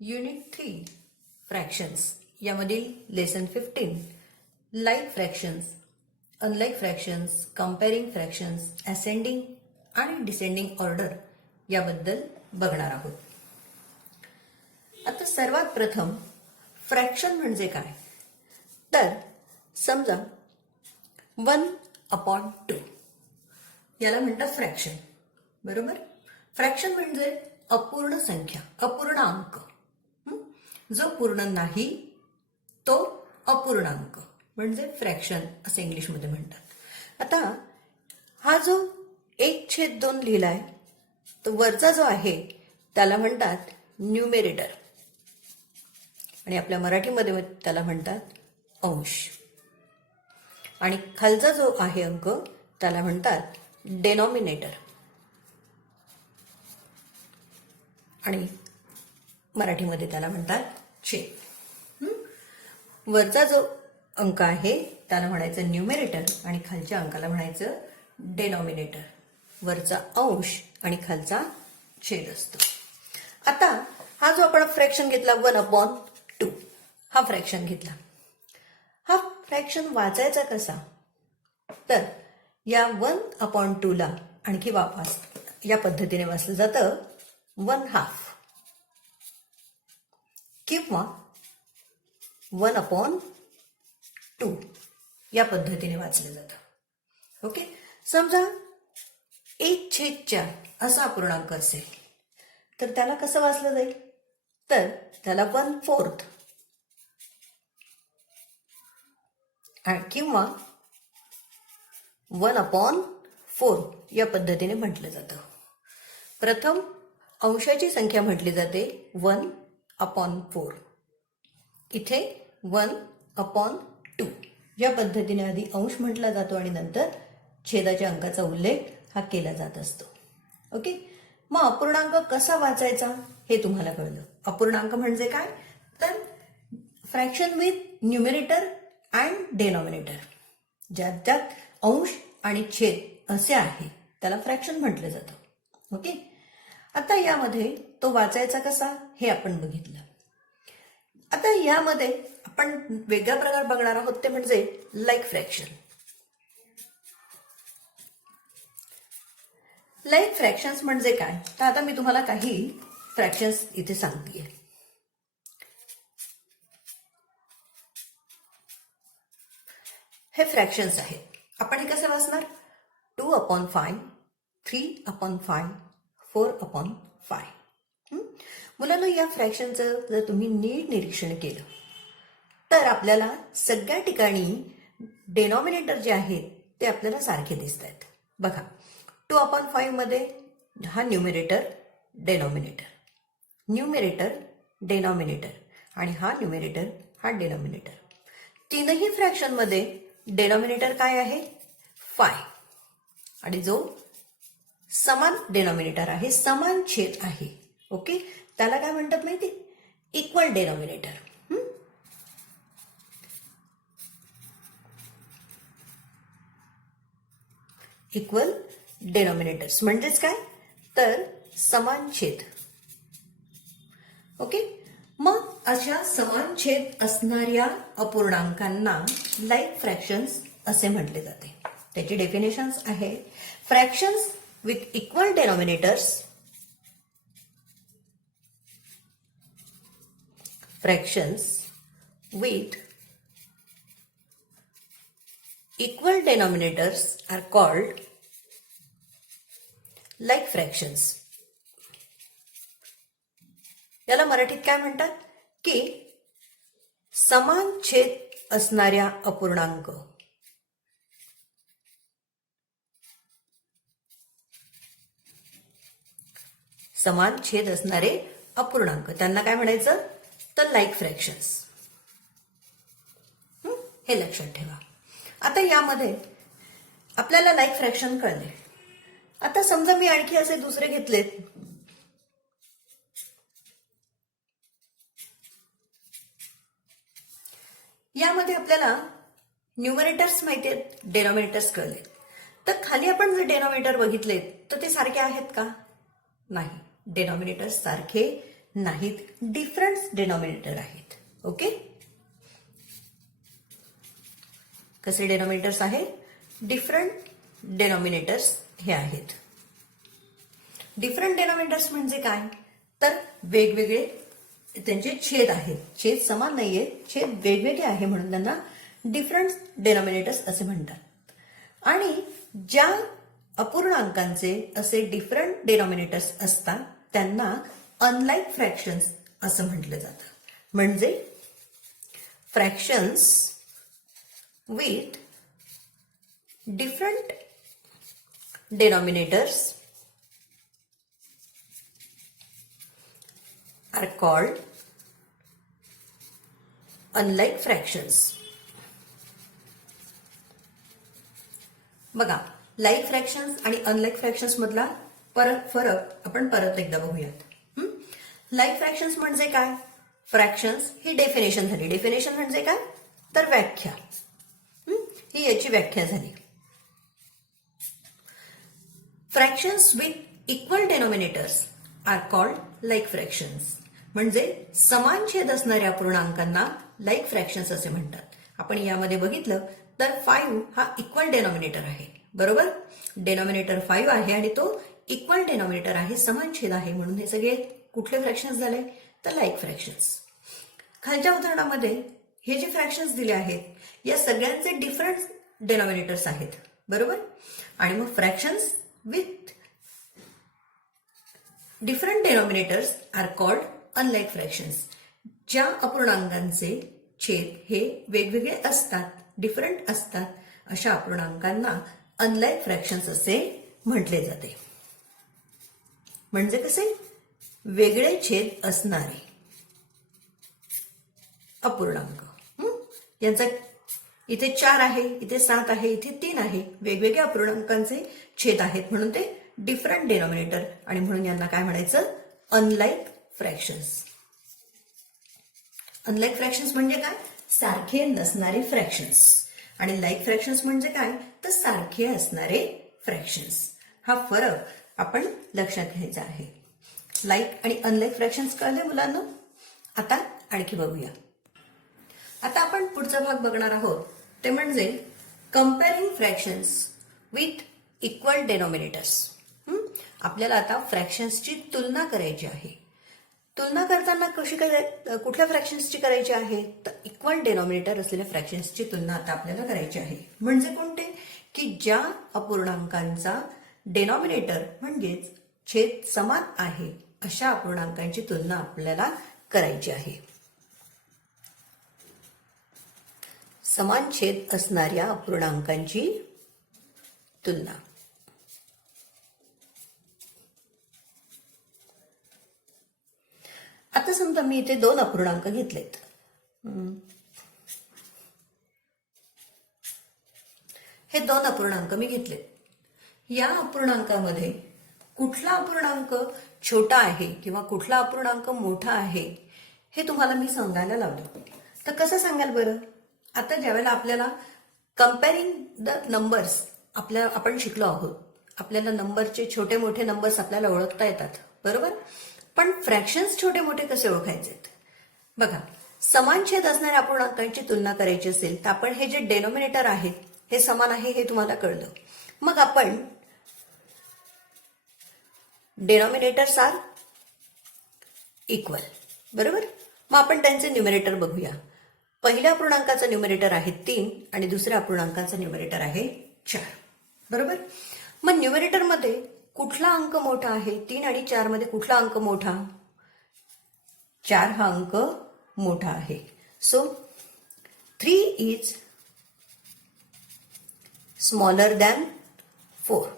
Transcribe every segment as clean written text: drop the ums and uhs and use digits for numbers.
Unit 3 fractions यामधील lesson 15 like fractions, unlike fractions, comparing fractions, ascending आणि descending order याबद्दल बघणार आहोत. आता सर्वात प्रथम फ्रॅक्शन म्हणजे काय, तर समजा 1/2 याला म्हणतात फ्रॅक्शन. बरोबर. फ्रॅक्शन म्हणजे अपूर्ण संख्या, अपूर्णांक. जो पूर्ण नाही तो अपूर्णांक म्हणजे फ्रॅक्शन असे इंग्लिशमध्ये म्हणतात. आता हा जो 1/2 लिहिलाय तो वरचा जो आहे त्याला म्हणतात न्यूमेरेटर आणि आपल्या मराठीमध्ये त्याला म्हणतात अंश. आणि खालचा जो आहे अंक त्याला म्हणतात डेनॉमिनेटर आणि मराठीमध्ये त्याला म्हणतात छेद. वरचा जो अंक आहे त्याला म्हणायचं न्यूमेरेटर आणि खालच्या अंकाला म्हणायचं डेनॉमिनेटर. वरचा अंश आणि खालचा छेद असतो. आता हा जो आपण फ्रॅक्शन घेतला 1/2 हा फ्रॅक्शन घेतला. हा फ्रॅक्शन वाचायचा कसा, तर या 1/2 ला आणखी वापस या पद्धतीने वाचलं जातं 1/2 किंवा 1/2 या पद्धतीने वाचलं जातं. ओके. समजा 1/4 असा अपूर्णांक असेल तर त्याला कसं वाचलं जाईल, तर त्याला 1/4 किंवा 1/4 या पद्धतीने म्हटलं जातं. प्रथम अंशाची संख्या म्हटली जाते 1/4. इथे 1/2 या पद्धतीने आधी अंश म्हटला जातो आणि नंतर छेदाच्या अंकाचा उल्लेख हा केला जात असतो. ओके. मग अपूर्णांक कसा वाचायचा हे तुम्हाला कळलं. अपूर्णांक म्हणजे काय, तर fraction with numerator and denominator. ज्यात अंश आणि छेद असे आहे त्याला फ्रॅक्शन म्हटलं जातं. ओके. आता यामध्ये तो वाचायचा कसा हे आपण बघितलं. आता यामध्ये आपण वेगळा प्रकार बघणार आहोत ते म्हणजे लाईक फ्रॅक्शन. लाईक फ्रॅक्शन्स म्हणजे काय, तर आता मी तुम्हाला काही फ्रॅक्शन्स इथे सांगतेय. हे फ्रॅक्शन्स आहेत. आपण हे कसे वाचणार, 2/5, 3/5, 4/5. मुलांनो, या फ्रॅक्शनचं जर तुम्ही नीट निरीक्षण केलं तर आपल्याला सगळ्या ठिकाणी डेनॉमिनेटर जे आहेत ते आपल्याला सारखे दिसत आहेत. बघा, 2/5 मध्ये हा न्यूमेरेटर डेनॉमिनेटर, न्यूमेरेटर डेनॉमिनेटर आणि हा न्यूमेरेटर हा डेनॉमिनेटर. तीनही फ्रॅक्शन मध्ये डेनॉमिनेटर काय आहे 5 आणि जो समान डेनॉमिनेटर आहे, समान छेद आहे. ओके. त्याला काय म्हणतात माहिती, इक्वल डेनॉमिनेटर. इक्वल डेनॉमिनेटर्स म्हणजेच काय, तर समान छेद. ओके. मग अशा समान छेद असणाऱ्या अपूर्णांकांना लाईक फ्रॅक्शन्स असे म्हटले जाते. त्याची डेफिनेशन्स आहे, fractions with equal denominators, fractions with equal denominators are called like fractions. याला मराठीत काय म्हणतात की समान छेद असणाऱ्या अपूर्णांक. समान छेद असणारे अपूर्णांक त्यांना काय म्हणायचं, तर लाईक फ्रॅक्शन्स. हे लक्षात ठेवा. आता यामध्ये आपल्याला लाईक फ्रॅक्शन कळले. आता समजा मी आणखी असे दुसरे घेतलेत. यामध्ये आपल्याला न्यूमरेटर्स माहिती आहेत, डेनॉमिनेटर्स कळले. तर खाली आपण जर डेनॉमिनेटर बघितलेत तर ते सारखे आहेत का, नाही. डेनॉमिनेटर्स सारखे नाहीत, डिफरंट डिनॉमिनेटर आहेत. ओके, कसे डिनॉमिनेटर्स आहेत? डिफरंट डिनॉमिनेटर्स हे आहेत. डिफरंट डिनॉमिनेटर्स म्हणजे काय? तर वेगवेगळे त्यांचे छेद आहेत. छेद समान नाहीये, छेद वेगवेगळे आहे म्हणून त्यांना डिफरंट डिनॉमिनेटर्स असे म्हणतात. आणि ज्या अपूर्णांकांचे असे डिफरंट डिनॉमिनेटर्स असतात त्यांना अनलाईक फ्रॅक्शन्स असं म्हटलं जातं. म्हणजे fractions with different denominators are called unlike fractions. बघा, लाईक फ्रॅक्शन्स आणि अनलाईक फ्रॅक्शन्स मधला फरक आपण परत एकदा बघूयात. लाईक फ्रॅक्शन्स म्हणजे काय? फ्रॅक्शन्स ही डेफिनेशन झाली. डेफिनेशन म्हणजे काय? तर व्याख्या. ही याची व्याख्या झाली. Fractions with equal denominators are called like fractions. म्हणजे समान छेद असणाऱ्या पूर्णांकांना लाईक फ्रॅक्शन्स असे म्हणतात. आपण यामध्ये बघितलं तर 5 हा इक्वल डेनॉमिनेटर आहे. बरोबर, डेनॉमिनेटर 5 आहे आणि तो इक्वल डेनॉमिनेटर आहे, समान छेद आहे, म्हणून हे सगळे कुठले फ्रॅक्शन्स झाले? तर लाईक फ्रॅक्शन्स. खालच्या उदाहरणामध्ये हे जे फ्रॅक्शन्स दिले आहेत या सगळ्यांचे डिफरंट डेनॉमिनेटर्स आहेत. बरोबर, आणि मग fractions with different denominators are called unlike fractions. ज्या अपूर्णांकांचे छेद हे वेगवेगळे असतात, डिफरंट असतात, अशा अपूर्णांकांना अनलाईक फ्रॅक्शन्स असे म्हटले जाते. म्हणजे कसे? वेगळे छेद असणारे अपूर्णांक. यांचा इथे 4 आहे, इथे 7 आहे, इथे 3 आहे. वेगवेगळ्या अपूर्णांकांचे छेद आहेत म्हणून ते डिफरंट डिनॉमिनेटर, आणि म्हणून यांना काय म्हणायचं? Unlike fractions. अनलाईक फ्रॅक्शन्स म्हणजे काय? सारखे नसणारे फ्रॅक्शन्स. आणि लाईक फ्रॅक्शन्स म्हणजे काय? तर सारखे असणारे फ्रॅक्शन्स. हा फरक आपण लक्षात घ्यायचा आहे. लाईक आणि अनलाईक फ्रॅक्शन्स कळले मुलांना? आता आणखी बघूया. आता आपण पुढचा भाग बघणार आहोत ते म्हणजे comparing fractions with equal denominators. आपल्याला आता फ्रॅक्शन्सची तुलना करायची आहे. तुलना करताना कुठल्या फ्रॅक्शन्सची करायची आहे? तर इक्वल डिनॉमिनेटर असलेल्या फ्रॅक्शन्सची तुलना आता आपल्याला करायची आहे. म्हणजे कोणते? की ज्या अपूर्णांकांचा डिनॉमिनेटर म्हणजेच छेद समान आहे अशा अपूर्णांकांची तुलना आपल्याला करायची आहे. समान छेद असणाऱ्या अपूर्णांकांची तुलना. आता समजा मी इथे 2 अपूर्णांक घेतलेत. हे 2 अपूर्णांक मी घेतलेत. या अपूर्णांकामध्ये कुठला अपूर्णांक छोटा आहे किंवा कुठला अपूर्णांक मोठा आहे हे तुम्हाला मी सांगायला लावलं. तर कसं सांगाल बरं? आता ज्यावेळेला आपल्याला कम्पेअरिंग द नंबर्स आपण शिकलो आहोत. आपल्याला नंबरचे छोटे मोठे नंबर्स आपल्याला ओळखता येतात. बरोबर, पण फ्रॅक्शन्स छोटे मोठे कसे ओळखायचे? बघा, समान छेद असणाऱ्या अपूर्णांकांची तुलना करायची असेल तर आपण हे जे डेनॉमिनेटर आहे हे समान आहे हे तुम्हाला कळलं. मग आपण डेनॉमिनेटर्स आर इक्वल. बरोबर, मग आपण त्यांचे न्यूमरेटर बघूया. पहिल्या अपूर्णांकाचा न्यूमरेटर आहे 3 आणि दुसऱ्या अपूर्णांकाचा न्यूमरेटर आहे 4. बरोबर, मग न्यूमरेटर मध्ये कुठला अंक मोठा आहे? 3 आणि 4 मध्ये कुठला अंक मोठा? 4 हा अंक मोठा आहे. सो 3 इज स्मॉलर दॅन 4,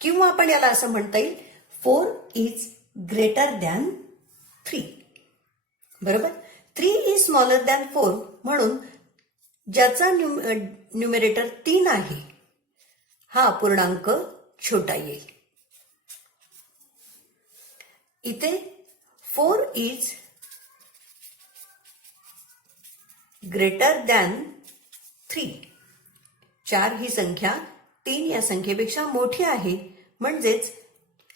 किंवा आपण याला असं म्हणता येईल 4 इज ग्रेटर दॅन 3. बरोबर, 3 इज स्मॉलर दॅन 4 म्हणून ज्याचा न्यूमरेटर 3 आहे हा अपूर्णांक छोटा येईल. इथे 4 इज ग्रेटर दॅन 3. 4 ही संख्या 3 या संख्येपेक्षा मोठी आहे, म्हणजेच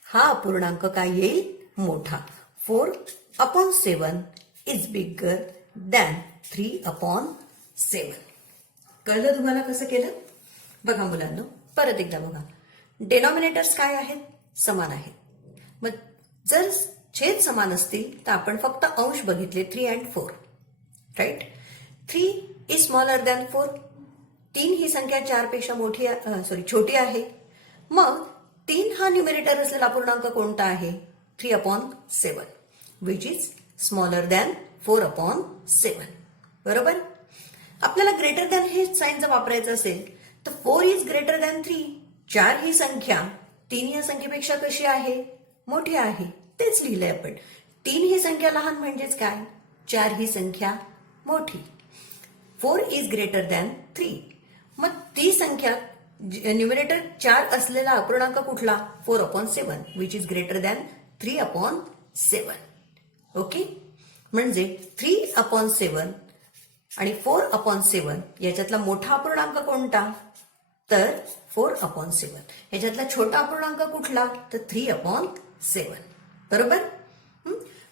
हा अपूर्णांक काय येईल? मोठा. 4/7 इज बिगर दॅन 3/7. कळलं तुम्हाला कसं केलं? बघा मुलांना, परत एकदा बघा. डिनॉमिनेटर्स काय आहेत? समान आहेत. मग जर छेद समान असतील तर आपण फक्त अंश बघितले 3 and 4, right. 3 is smaller than 4. 3 ही संख्या 4 पेक्षा छोटी आहे. मग 3 हा न्यूमरेटर असलेला अपूर्णांक कोणता आहे? 3/7, विच इज स्मॉलर दॅन 4/7. बरोबर. आपल्याला ग्रेटर दॅन हे साइन जर वापरायचं असेल तर 4 इज ग्रेटर दॅन 3. 4 ही संख्या 3 या संख्येपेक्षा कशी आहे? मोठी आहे. तेच लिहिलंय आपण. 3 ही संख्या लहान म्हणजेच काय? 4 ही संख्या मोठी. 4 इज ग्रेटर दॅन 3. मग ती संख्या न्यूमरेटर 4 असलेला अपूर्णांक कुठला? 4/7, which is greater than 3/7. Okay. म्हणजे 3/7 आणि 4/7 याच्यातला मोठा अपूर्णांक कोणता? तर 4/7. याच्यातला छोटा अपूर्णांक कुठला? तर 3/7. बरोबर.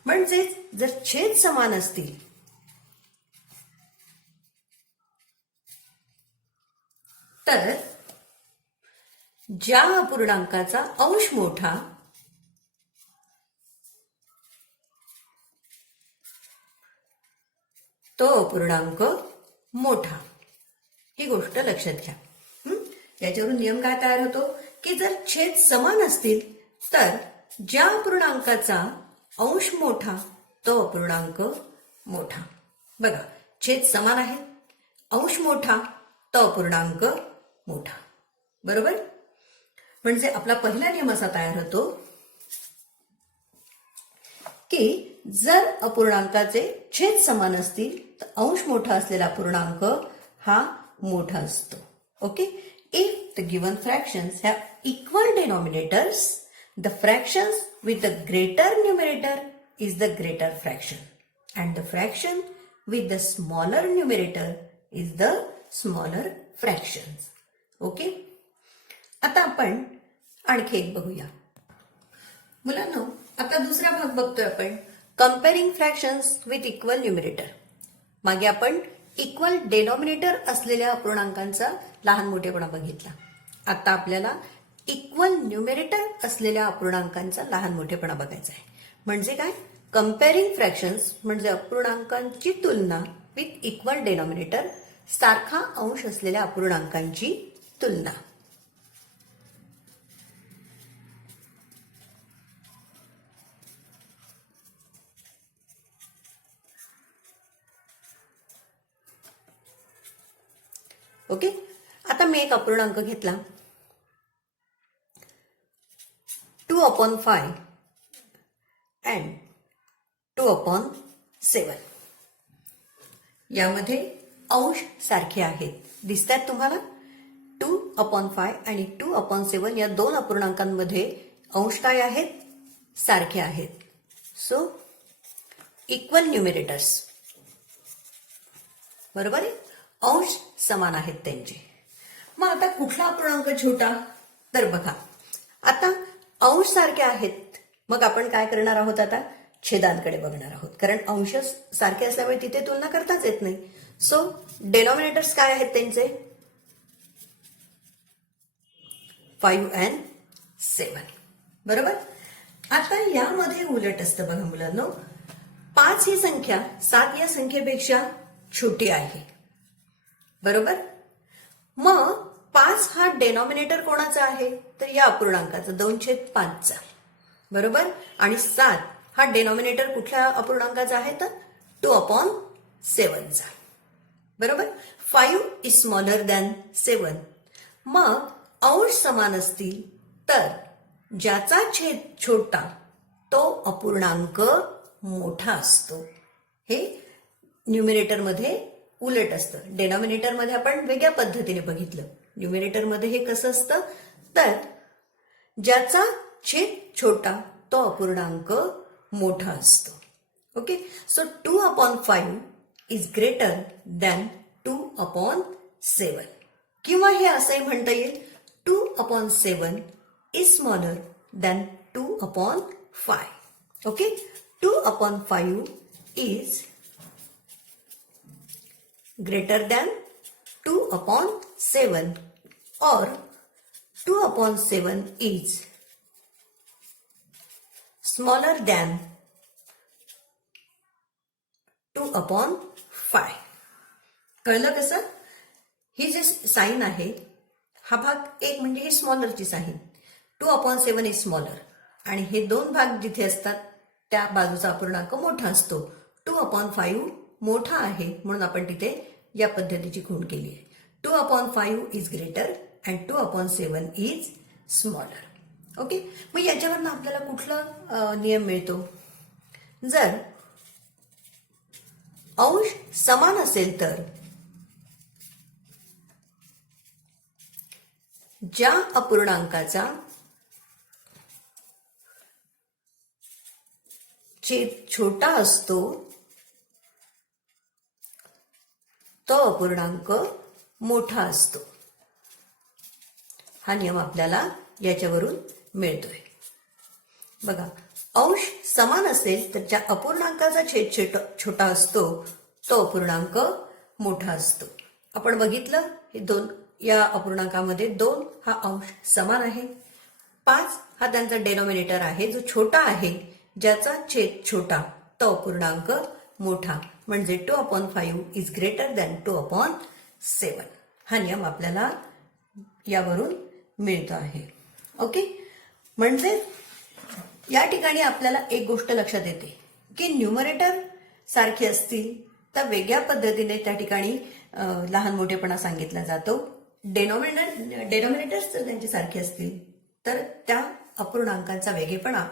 म्हणजे जर छेद समान असतील तर ज्या अपूर्णांकाचा अंश मोठा तो अपूर्णांक मोठा. ही गोष्ट लक्षात घ्या. याच्यावरून नियम काय तयार होतो की जर छेद समान असतील तर ज्या अपूर्णांकाचा अंश मोठा तो अपूर्णांक मोठा. बघा, छेद समान आहेत, अंश मोठा तो अपूर्णांक मोठा. बरोबर. म्हणजे आपला पहिला नियम असा तयार होतो की जर अपूर्णांकाचे छेद समान असतील तर अंश मोठा असलेला अपूर्णांक हा मोठा असतो. Okay. If the given fractions have equal denominators, the fractions with the greater numerator is the greater fraction, and the fraction with the smaller numerator is the smaller fractions. Okay. आता आपण आणखी एक बघूया. मुलांनो, आता दुसरा भाग बघतोय आपण, comparing fractions with equal numerator. मागे आपण इक्वल डेनॉमिनेटर असलेल्या अपूर्णांकांचा लहान मोठेपणा बघितला. आता आपल्याला इक्वल न्यूमरेटर असलेल्या अपूर्णांकांचा लहान मोठेपणा बघायचा आहे. म्हणजे काय? कम्पेअरिंग फ्रॅक्शन्स म्हणजे अपूर्णांकांची तुलना विथ इक्वल डेनॉमिनेटर, सारखा अंश असलेल्या अपूर्णांकांची तुलना. ओके. आता मी एक अपूर्णांक घेतला 2/5 and 2/7. यामध्ये अंश सारखे आहेत. दिसतात तुम्हाला? 2/5 आणि 2/7 या दोन अपूर्णांकांमध्ये अंश काय आहेत? सारखे आहेत. So equal numerators. बरोबर आहे. अंश समान आहेत त्यांचे. मग आता कुठला अपूर्णांक छोटा? तर बघा, आता अंश सारखे आहेत. मग आपण काय करणार आहोत? आता छेदांकडे बघणार आहोत, कारण अंश सारखे असल्यामुळे तिथे तुलना करताच येत नाही. सो डेनॉमिनेटर्स काय आहेत त्यांचे? 5 and 7. बरोबर. आता यामध्ये उलट असतं बघा मुलांनो. 5 ही संख्या 7 या संख्येपेक्षा छोटी आहे. बरोबर. मग 5 हा डेनॉमिनेटर कोणाचा आहे? तर या अपूर्णांकाचा 2/5चा. बरोबर. आणि 7 हा डेनॉमिनेटर कुठल्या अपूर्णांकाचा आहे? तर 2/7चा. बरोबर. 5 इज स्मॉलर दॅन 7. मग अंश समान असतील तर ज्याचा छेद छोटा तो अपूर्णांक मोठा असतो. हे न्यूमरेटरमध्ये उलट असतं. डेनॉमिनेटरमध्ये आपण वेगळ्या पद्धतीने बघितलं. न्यूमरेटरमध्ये हे कसं असतं? तर ज्याचा छेद छोटा तो अपूर्णांक मोठा असतो. Okay. So 2/5 is greater than 2/7. किंवा हे असंही म्हणता येईल 2/7 is smaller than 2/5. Okay. 2/5 is greater than 2/7 or 2/7 is smaller than 2/5. कळलं कसं? ही जी साईन आहे, हा भाग एक म्हणजे ही स्मॉलरची साईन, 2/7 इज स्मॉलर, आणि हे दोन भाग जिथे असतात त्या बाजूचा अपूर्णांक मोठा असतो. 2/5 मोठा आहे म्हणून आपण तिथे या पद्धतीची खूण केली आहे. 2/5 is greater and 2/7 is smaller. Okay, मग याच्यावरनं आपल्याला कुठला नियम मिळतो? जर अंश समान असेल तर ज्या अपूर्णांकाचा छेद छोटा असतो तो अपूर्णांक मोठा असतो. हा नियम आपल्याला याच्यावरून मिळतोय. बघा, अंश समान असेल तर ज्या अपूर्णांकाचा छेद छोटा असतो तो अपूर्णांक मोठा असतो. आपण बघितलं हे दोन, या अपूर्णांकामध्ये 2 हा अंश समान आहे, 5 हा त्यांचा डेनॉमिनेटर आहे जो छोटा आहे, ज्याचा छेद छोटा तो अपूर्णांक मोठा, म्हणजे 2/5 इज ग्रेटर दॅन 2/7. हा नियम आपल्याला यावरून मिळतो आहे. ओके, म्हणजे या ठिकाणी आपल्याला एक गोष्ट लक्षात येते की न्यूमरेटर सारखे असतील तर वेगळ्या पद्धतीने त्या ठिकाणी लहान मोठेपणा सांगितला जातो. डेनॉमिनेटर्स जर त्यांचे सारखे असतील तर त्या अपूर्णांकांचा वेगळेपणा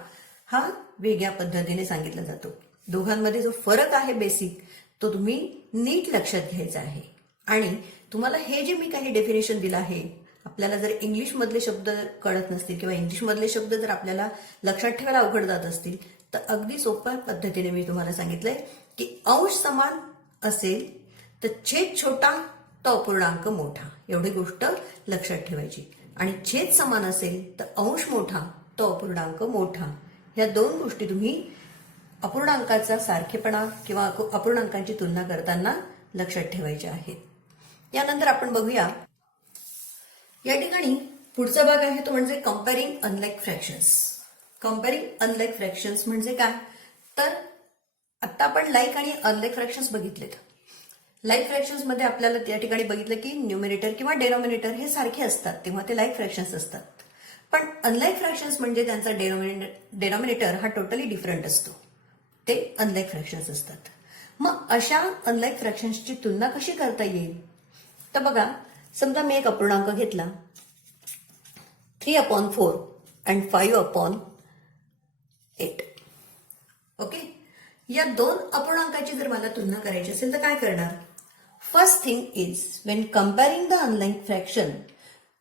हा वेगळ्या पद्धतीने सांगितला जातो. दोघांमध्ये जो फरक आहे बेसिक, तो तुम्ही नीट लक्षात घ्यायचा आहे. आणि तुम्हाला हे जे मी काही डेफिनेशन दिलं आहे, आपल्याला जर इंग्लिश मधले शब्द कळत नसतील किंवा इंग्लिश मधले शब्द जर आपल्याला लक्षात ठेवायला अवघड जात असतील तर अगदी सोप्या पद्धतीने मी तुम्हाला सांगितलंय की अंश समान असेल तर छेद छोटा तो अपूर्णांक मोठा, एवढी गोष्ट लक्षात ठेवायची. आणि छेद समान असेल तर अंश मोठा तो अपूर्णांक मोठा. ह्या दोन गोष्टी तुम्ही अपूर्णांकाचा सारखेपणा किंवा अपूर्णांकांची तुलना करताना लक्षात ठेवायच्या आहेत. यानंतर आपण बघूया, या ठिकाणी पुढचा भाग आहे तो म्हणजे comparing unlike fractions. Comparing unlike fractions म्हणजे काय? तर आता आपण लाईक आणि अनलाईक फ्रॅक्शन्स बघितलेत. लाईक फ्रॅक्शन्स मध्ये आपल्याला त्या ठिकाणी बघितलं की न्यूमरेटर किंवा डेनॉमिनेटर हे सारखे असतात तेव्हा ते लाईक फ्रॅक्शन्स असतात. पण अनलाईक फ्रॅक्शन्स म्हणजे त्यांचा डेनॉमिनेटर हा टोटली डिफरंट असतो, ते अनलाईक फ्रॅक्शन्स असतात. मग अशा अनलाईक फ्रॅक्शन्सची तुलना कशी करता येईल? तर बघा, समजा मी एक अपूर्णांक घेतला 3/4 अँड 5/8. ओके, या दोन अपूर्णांकाची जर मला तुलना करायची असेल तर काय करणार? First thing is when comparing the unlike fraction,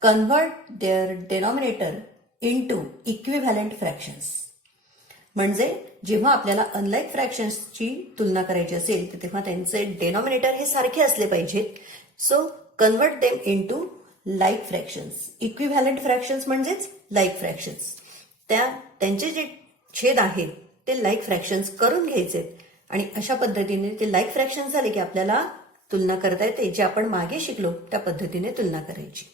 convert their denominator into equivalent fractions. म्हणजे जेव्हा आपल्याला अनलाईक फ्रॅक्शन्सची तुलना करायची असेल तर तेव्हा त्यांचे डेनॉमिनेटर हे सारखे असले पाहिजेत. So convert them into like fractions. Equivalent fractions म्हणजेच लाईक फ्रॅक्शन्स. त्यांचे जे छेद आहेत ते लाईक फ्रॅक्शन्स करून घ्यायचे आणि अशा पद्धतीने ते लाईक फ्रॅक्शन्स झाले की आपल्याला तुलना करता येते. जे आपण मागे शिकलो त्या पद्धतीने तुलना करायची.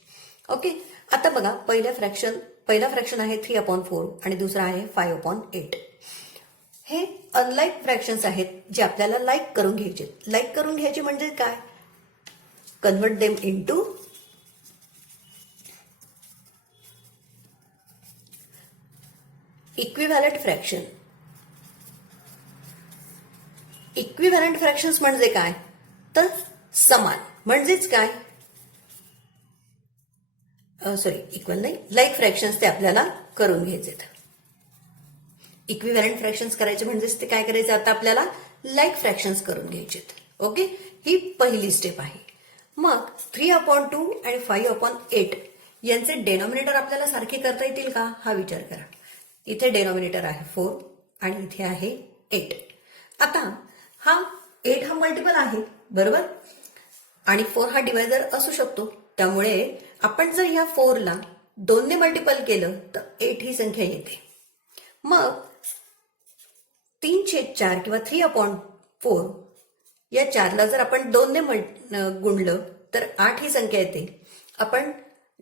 ओके, आता बघा, पहिला फ्रॅक्शन आहे 3/4 आणि दुसरा आहे 5/8. हे अनलाईक फ्रॅक्शन्स आहेत जे आपल्याला लाईक करून घ्यायचे. लाईक करून घ्यायचे म्हणजे काय? Convert them into equivalent fraction. Equivalent fractions म्हणजे काय? तर समान, म्हणजेच काय? इक्वल नाही, लाईक फ्रॅक्शन्स ते आपल्याला करून घ्यायचे. इक्विव्हॅलंट फ्रॅक्शन्स करायचे म्हणजेच ते काय करायचं? आता आपल्याला लाईक फ्रॅक्शन्स करून घ्यायचे. ओके, ही पहिली स्टेप आहे. मग 3/2 आणि 5/8 यांचे डेनॉमिनेटर आपल्याला सारखे करता येतील का? हा विचार करा. इथे डेनॉमिनेटर आहे 4 आणि इथे आहे 8. आता हा 8 हा मल्टिपल आहे, बरोबर, आणि 4 हा डिवायझर असू शकतो. त्यामुळे आपण जर ह्या 4 ला 2 ने मल्टिपल केलं तर 8 ही संख्या येते. मग 3/4 किंवा 3/4 या 4ला जर आपण 2ने गुणलं तर 8 ही संख्या येते. आपण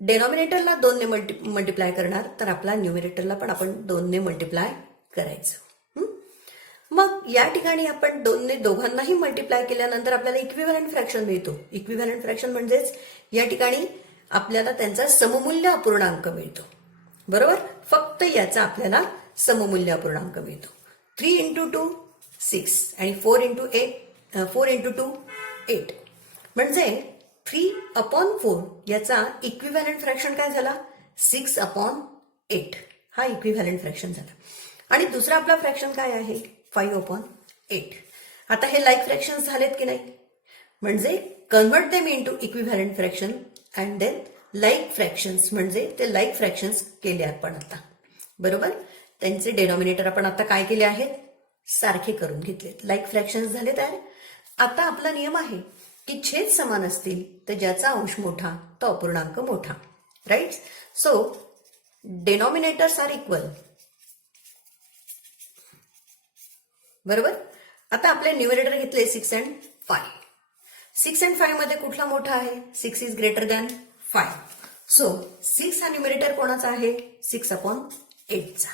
डेनॉमिनेटरला 2ने मल्टिप्लाय करणार तर आपला न्यूमरेटरला पण आपण 2ने मल्टिप्लाय करायचं. मग या ठिकाणी आपण 2ने दोघांनाही मल्टिप्लाय केल्यानंतर आपल्याला इक्विव्हॅलंट फ्रॅक्शन मिळतो. इक्विव्हॅलंट फ्रॅक्शन म्हणजेच या ठिकाणी आपल्याला त्यांचा सममूल्य अपूर्णांक मिळतो. बरोबर, फक्त याचा आपल्याला सममूल्य अपूर्णांक मिळतो. 3 × 2 6 आणि 4 × 2 8 म्हणजे 3/4 याचा इक्विव्हॅलंट फ्रॅक्शन काय झाला 6/8 हा इक्विव्हॅलंट फ्रॅक्शन झाला. आणि दुसरा आपला फ्रॅक्शन काय आहे 5/8. आता हे लाईक फ्रॅक्शन्स झालेत की नाही, म्हणजे convert them into equivalent fraction and then like fractions म्हणजे ते लाईक फ्रॅक्शन्स केले आपण आता. बरोबर, त्यांचे डेनॉमिनेटर आपण आता काय केले आहेत सारखे करून घेतलेत, लाईक फ्रॅक्शन्स झाले तयार. आता आपला नियम आहे की छेद समान असतील तर ज्याचा अंश मोठा तो अपूर्णांक मोठा. Right, so denominators are equal. बरोबर, आता आपले न्यूमरेटर घेतले 6 and 5. 6 and 5 मध्ये कुठला मोठा आहे 6 इज ग्रेटर दॅन 5. सो 6 हा न्यूमरेटर कोणाचा आहे 6/8 चा.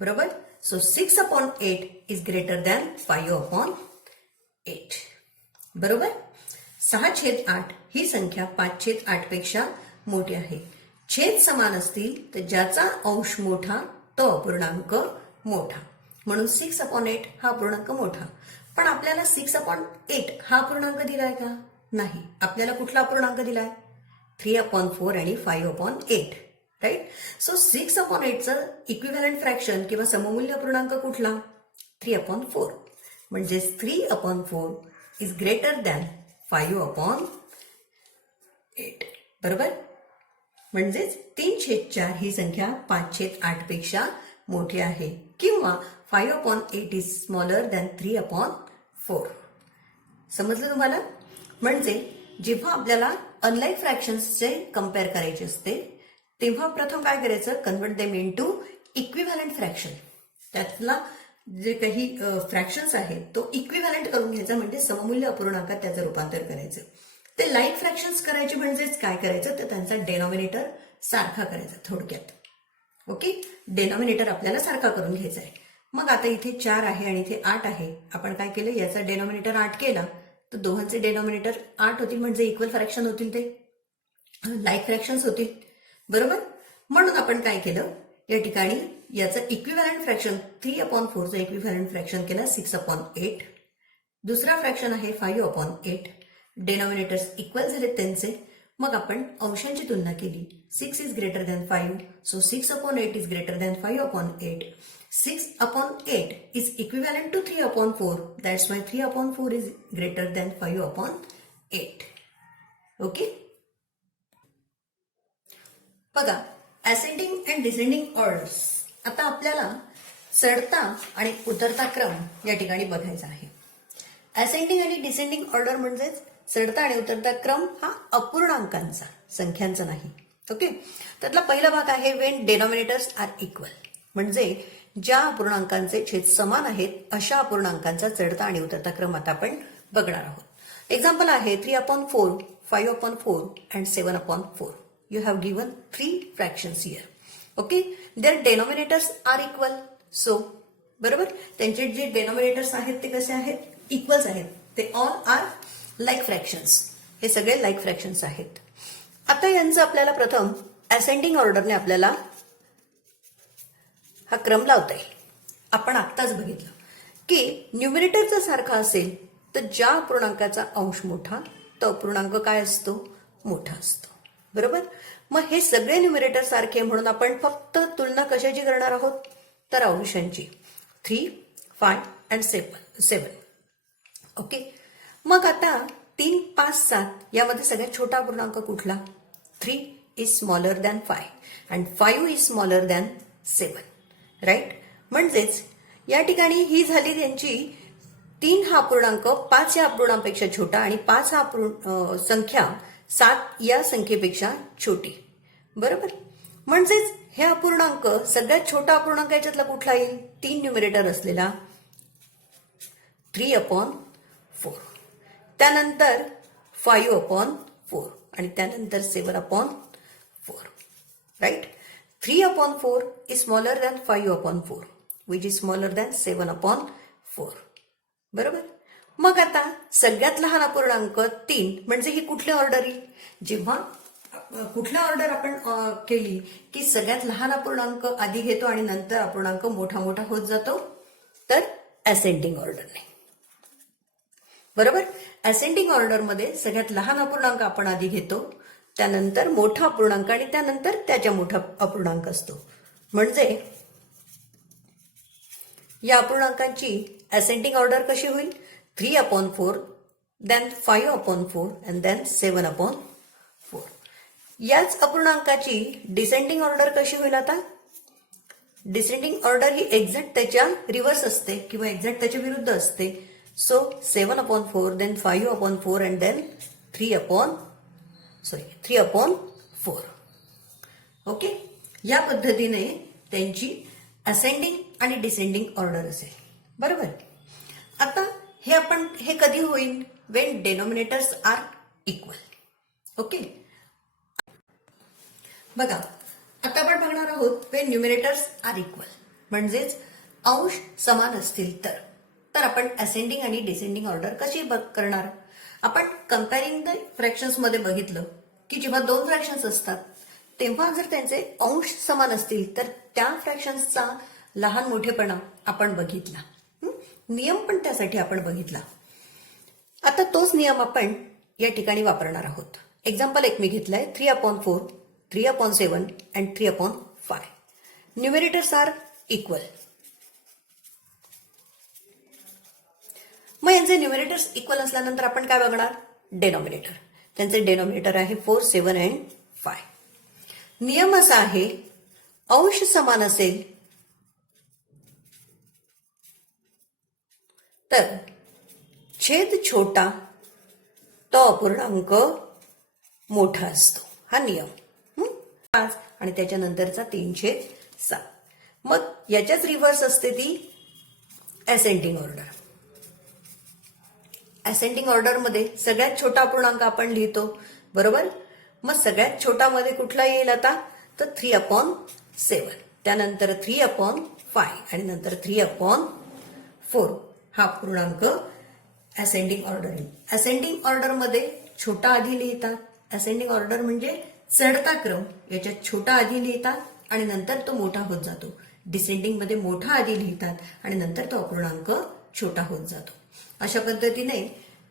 बरोबर, सो 6/8 इज ग्रेटर दॅन 5/8. बरोबर, 6/8 ही संख्या 5/8 पेक्षा मोठी आहे. छेद समान असतील तर ज्याचा अंश मोठा तो अपूर्णांक मोठा, म्हणून 6/8 हा अपूर्णांक मोठा. पण आपल्याला 6/8 हा अपूर्णांक दिलाय का नाही, आपल्याला कुठला अपूर्णांक दिलाय 3/4 आणि 5/8. राईट, सो 6/8चं इक्विव्हॅलंट फ्रॅक्शन किंवा सममूल्य अपूर्णांक कुठला 3/4 म्हणजे 3/4 इज ग्रेटर दॅन 5/8. बरोबर, म्हणजेच 3/4 ही संख्या 5/8 पेक्षा मोठी आहे किंवा 5/8 इज स्मॉलर दॅन 3/4. समजलं तुम्हाला? म्हणजे जेव्हा आपल्याला अनलाईक फ्रॅक्शन्सचे कम्पेअर करायचे असते तेव्हा प्रथम काय करायचं convert them into equivalent fraction. त्यातला जे काही फ्रॅक्शन्स आहेत तो इक्विव्हॅलंट करून घ्यायचा म्हणजे सममूल्य अपूर्णांकात त्याचं रूपांतर करायचं. ते लाईक फ्रॅक्शन्स करायचे म्हणजेच काय करायचं तर त्यांचा डेनॉमिनेटर सारखा करायचा थोडक्यात. ओके, डेनॉमिनेटर आपल्याला सारखा करून घ्यायचा आहे. मग आता इथे 4 आहे आणि इथे 8 आहे. आपण काय केलं याचा डेनॉमिनेटर 8 केला तर दोघांचे डेनॉमिनेटर 8 होतील म्हणजे इक्वल फ्रॅक्शन होतील, ते लाईक फ्रॅक्शन्स होतील. बरोबर, म्हणून आपण काय केलं या ठिकाणी याचं इक्विव्हॅलंट फ्रॅक्शन 3/4चं इक्विव्हॅलंट फ्रॅक्शन केलं 6/8. दुसरा फ्रॅक्शन आहे 5/8. डेनॉमिनेटर्स इक्वल झालेत त्यांचे. मग आपण अंशांची तुलना केली. 6 इज ग्रेटर दॅन 5, सो 6/8 is greater than 5/8. 6/8 is equivalent to 3/4. That's why 3/4 is greater than 5/8. Okay, बघा असेंडिंग अँड डिसेंडिंग ऑर्डर्स. आता आपल्याला चढता आणि उतरता क्रम या ठिकाणी बघायचा आहे. असेंडिंग आणि डिसेंडिंग ऑर्डर म्हणजेच चढता आणि उतरता क्रम हा अपूर्णांकांचा, संख्यांचा नाही. ओके, त्यातला पहिला भाग आहे वेन डेनॉमिनेटर्स आर इक्वल, म्हणजे ज्या अपूर्णांकांचे छेद समान आहेत अशा अपूर्णांकांचा चढता आणि उतरता क्रम आता आपण बघणार आहोत. एक्झाम्पल आहे 3/4, 5/4 and 7/4. You have given 3 fractions here. Okay, their denominators are equal. So, बरोबर, त्यांचे जे डेनॉमिनेटर्स आहेत ते कसे आहेत इक्वल्स आहेत. ते ऑल आर लाईक फ्रॅक्शन्स, हे सगळे लाईक फ्रॅक्शन्स आहेत. आता यांचं आपल्याला प्रथम असेंडिंग ऑर्डरने आपल्याला हा क्रम लावता येईल. आपण आत्ताच बघितलं की न्यूमरेटरचा सारखा असेल तर ज्या अपूर्णांकाचा अंश मोठा तो अपूर्णांक काय असतो मोठा असतो. बरोबर, मग हे सगळे न्यूमरेटर सारखे म्हणून आपण फक्त तुलना कशाची करणार आहोत तर अंशांची 3, 5 अँड 7. ओके, मग आता 3, 5, 7 यामध्ये सगळ्यात छोटा अपूर्णांक कुठला 3 is smaller than 5 and 5 is smaller than 7. Right, म्हणजेच या ठिकाणी ही झाली त्यांची 3 हा अपूर्णांक 5 या अपूर्णांपेक्षा छोटा आणि 5 हा संख्या 7 या संख्येपेक्षा छोटी. बरोबर, म्हणजेच हे अपूर्णांक सगळ्यात छोटा अपूर्णांक याच्यातला कुठला येईल 3 न्यूमरेटर असलेला 3/4. त्यानंतर 5/4 आणि त्यानंतर 7/4. Right. 3/4 is smaller than 5/4, which is smaller than 7/4. बरोबर. मग आता सगळ्यात लहान अपूर्णांक 3 म्हणजे ही कुठली ऑर्डर येईल? जेव्हा कुठल्या ऑर्डर आपण केली की सगळ्यात लहान अपूर्णांक आधी घेतो आणि नंतर अपूर्णांक मोठा मोठा होत जातो, तर असेंडिंग ऑर्डरने. बरोबर. असेंडिंग ऑर्डरमध्ये सगळ्यात लहान अपूर्णांक आपण आधी घेतो, त्यानंतर मोठा अपूर्णांक आणि त्यानंतर त्याच्या मोठा अपूर्णांक असतो. म्हणजे या अपूर्णांकांची असेंडिंग ऑर्डर कशी होईल? 3/4, then 5/4 and then 7/4. याच अपूर्णांकाची डिसेंडिंग ऑर्डर कशी होईल? आता डिसेंडिंग ऑर्डर ही एक्झॅक्ट त्याच्या रिव्हर्स असते किंवा एक्झॅक्ट त्याच्या विरुद्ध असते. So 7/4, then 5/4 and then 3/4. Okay. या पद्धतीने त्यांची असेंडिंग आणि डिसेंडिंग ऑर्डर असेल. बरोबर. आता हे कधी होईल? When denominators are equal. Okay. बघा, आता आपण बघणार आहोत वेन न्यूमिरेटर्स आर इक्वल, म्हणजेच अंश समान असतील तर आपण असेंडिंग आणि डिसेंडिंग ऑर्डर कशी करणार? आपण कंपॅरिंग द फ्रॅक्शन्स मध्ये बघितलं की जेव्हा दोन फ्रॅक्शन्स असतात तेव्हा जर त्यांचे अंश समान असतील तर त्या फ्रॅक्शन्सचा लहान मोठेपणा आपण बघितला. नियम पण त्यासाठी आपण बघितला. आता तोच नियम आपण या ठिकाणी वापरणार आहोत. एक्झाम्पल एक मी घेतलंय 3/4, 3/7 अँड 3/5. न्यूमिरेटर्स R equal. मग यांचे न्यूमिरेटर्स इक्वल असल्यानंतर आपण काय बघणार? डेनॉमिनेटर. त्यांचे डेनॉमिनेटर आहे 4, 7 अँड 5. नियम असा आहे, अंश समान असेल तर छेद छोटा तो अपूर्णांक मोठा असतो. हा नियम. 5 आणि त्याच्यानंतरचा 3/7. मग याच्याच रिव्हर्स असते ती असेंडिंग ऑर्डर. असेंडिंग ऑर्डरमध्ये सगळ्यात छोटा अपूर्णांक आपण लिहितो. बरोबर. मग सगळ्यात छोटा मध्ये कुठला येईल आता? तर 3/7. त्यानंतर 3/5 आणि नंतर 3/4 हा पूर्णांक असेंडिंग ऑर्डर येईल. असेंडिंग ऑर्डरमध्ये छोटा आधी लिहितात. असेंडिंग ऑर्डर म्हणजे चढता क्रम. याच्यात छोटा आधी लिहितात आणि नंतर तो मोठा होत जातो. डिसेंडिंग मध्ये मोठा आधी लिहितात आणि नंतर तो अपूर्णांक छोटा होत जातो. अशा पद्धतीने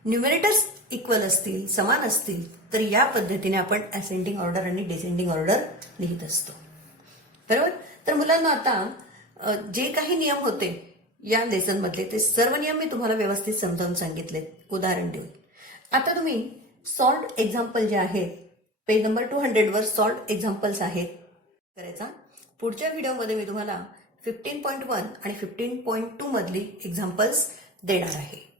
न्यूमिरेटर्स इक्वल असतील, समान असतील तर या पद्धतीने आपण असेंडिंग ऑर्डर आणि डिसेंडिंग ऑर्डर लिहित असतो. बरोबर. तर मुलांना आता जे काही नियम होते या लेसन मधले ते सर्व नियम मी तुम्हाला व्यवस्थित समजावून सांगितले उदाहरण देऊन. आता तुम्ही सॉल्व्ड एक्झाम्पल जे आहेत पेज नंबर 200 वर सॉल्व्ड एक्झाम्पल्स आहेत करायचा. पुढच्या व्हिडिओमध्ये मी तुम्हाला 15.1 आणि 15.2 मधली एक्झाम्पल्स देणार आहे.